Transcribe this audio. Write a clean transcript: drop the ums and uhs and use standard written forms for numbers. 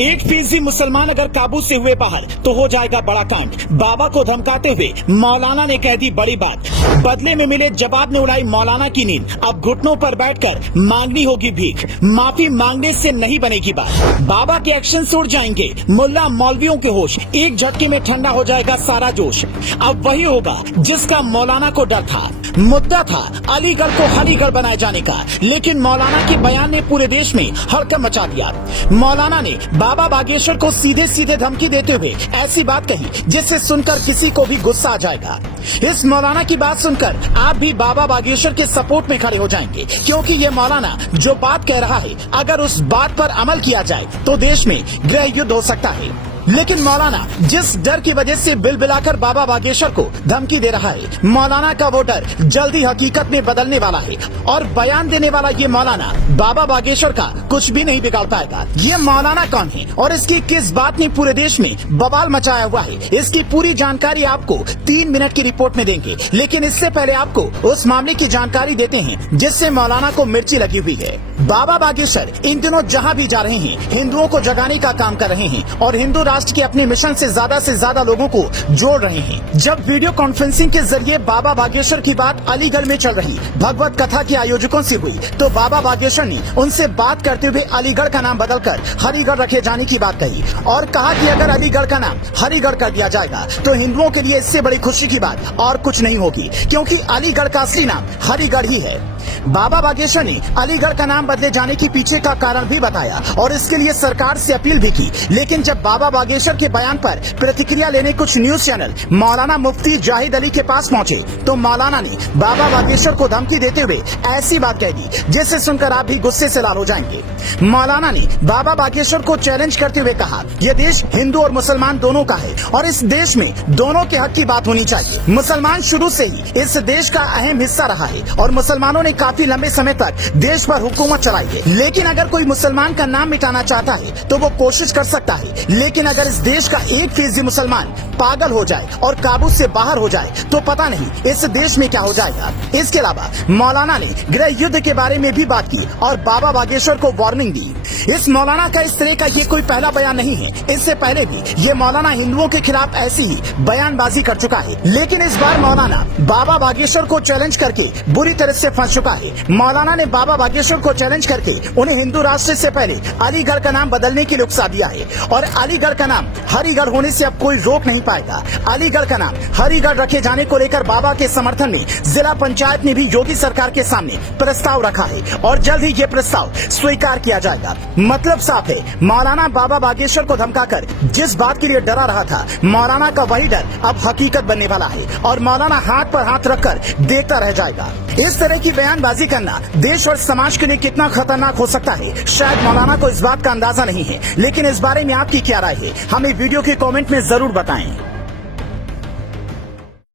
1% मुसलमान अगर काबू से हुए बाहर तो हो जाएगा बड़ा कांड। बाबा को धमकाते हुए मौलाना ने कह दी बड़ी बात। बदले में मिले जवाब ने उड़ाई मौलाना की नींद। अब घुटनों पर बैठकर मांगनी होगी भीख। माफी मांगने से नहीं बनेगी बात। बाबा के एक्शन से उड़ जाएंगे मुल्ला मौलवियों के होश। एक झटके में ठंडा हो जाएगा सारा जोश। अब वही होगा जिसका मौलाना को डर था। मुद्दा था अलीगढ़ को हरीगढ़ बनाए जाने का, लेकिन मौलाना के बयान ने पूरे देश में हड़कंप मचा दिया। मौलाना ने बाबा बागेश्वर को सीधे सीधे धमकी देते हुए ऐसी बात कही जिसे सुनकर किसी को भी गुस्सा आ जाएगा। इस मौलाना की बात सुनकर आप भी बाबा बागेश्वर के सपोर्ट में खड़े हो जाएंगे, क्योंकि ये मौलाना जो बात कह रहा है अगर उस बात पर अमल किया जाए तो देश में गृह युद्ध हो सकता है। लेकिन मौलाना जिस डर की वजह से बिलबिलाकर बाबा बागेश्वर को धमकी दे रहा है, मौलाना का वो डर जल्दी हकीकत में बदलने वाला है और बयान देने वाला ये मौलाना बाबा बागेश्वर का कुछ भी नहीं बिगाड़ पाएगा। ये मौलाना कौन है और इसकी किस बात ने पूरे देश में बवाल मचाया हुआ है, इसकी पूरी जानकारी आपको 3 मिनट की रिपोर्ट में देंगे। लेकिन इससे पहले आपको उस मामले की जानकारी देते हैं जिससे मौलाना को मिर्ची लगी हुई है। बाबा बागेश्वर इन दिनों जहाँ भी जा रहे हैं हिंदुओं को जगाने का काम कर रहे हैं और हिंदू राष्ट्र के अपने मिशन से ज्यादा लोगों को जोड़ रहे हैं। जब वीडियो कॉन्फ्रेंसिंग के जरिए बाबा बागेश्वर की बात अलीगढ़ में चल रही भगवत कथा के आयोजकों से हुई तो बाबा बागेश्वर ने उनसे बात करते हुए अलीगढ़ का नाम बदलकर हरीगढ़ रखे जाने की बात कही और कहा कि अगर अलीगढ़ का नाम हरीगढ़ कर दिया जाएगा तो हिंदुओं के लिए इससे बड़ी खुशी की बात और कुछ नहीं होगी, क्योंकि अलीगढ़ का असली नाम हरीगढ़ ही है। बाबा बागेश्वर ने अलीगढ़ का नाम बदले जाने के पीछे का कारण भी बताया और इसके लिए सरकार से अपील भी की। लेकिन जब बाबा बागेश्वर के बयान पर प्रतिक्रिया लेने कुछ न्यूज चैनल मौलाना मुफ्ती जाहिद अली के पास पहुंचे तो मौलाना ने बाबा बागेश्वर को धमकी देते हुए ऐसी बात कह दी जिसे सुनकर आप भी गुस्से से लाल हो जाएंगे। मौलाना ने बाबा बागेश्वर को चैलेंज करते हुए कहा, यह देश हिंदू और मुसलमान दोनों का है और इस देश में दोनों के हक की बात होनी चाहिए। मुसलमान शुरू से ही इस देश का अहम हिस्सा रहा है और मुसलमानों ने काफी लंबे समय तक देश पर हुकूमत चलाई है। लेकिन अगर कोई मुसलमान का नाम मिटाना चाहता है तो वो कोशिश कर सकता है, लेकिन अगर इस देश का 1% मुसलमान पागल हो जाए और काबू से बाहर हो जाए तो पता नहीं इस देश में क्या हो जाएगा। इसके अलावा मौलाना ने गृह युद्ध के बारे में भी बात की और बाबा बागेश्वर को वार्निंग दी। इस मौलाना का इस तरह का ये कोई पहला बयान नहीं है, इससे पहले भी ये मौलाना हिंदुओं के खिलाफ ऐसी ही बयानबाजी कर चुका है। लेकिन इस बार मौलाना बाबा बागेश्वर को चैलेंज करके बुरी तरह से फंस चुका है। मौलाना ने बाबा बागेश्वर को चैलेंज करके उन्हें हिंदू राष्ट्र से पहले अलीगढ़ का नाम बदलने की उकसा दिया है और अलीगढ़ का नाम हरीगढ़ होने से अब कोई रोक नहीं पाएगा। अलीगढ़ का नाम हरीगढ़ रखे जाने को लेकर बाबा के समर्थन में जिला पंचायत ने भी योगी सरकार के सामने प्रस्ताव रखा है और जल्द ही ये प्रस्ताव स्वीकार किया जाएगा। मतलब साफ है, मौलाना बाबा बागेश्वर को धमकाकर जिस बात के लिए डरा रहा था, मौलाना का वही डर अब हकीकत बनने वाला है और मौलाना हाथ पर हाथ रखकर देखता रह जाएगा। इस तरह की बयानबाजी करना देश और समाज के लिए कितना खतरनाक हो सकता है, शायद मौलाना को इस बात का अंदाजा नहीं है। लेकिन इस बारे में आपकी क्या राय है, हमें वीडियो के कमेंट में जरूर बताएं।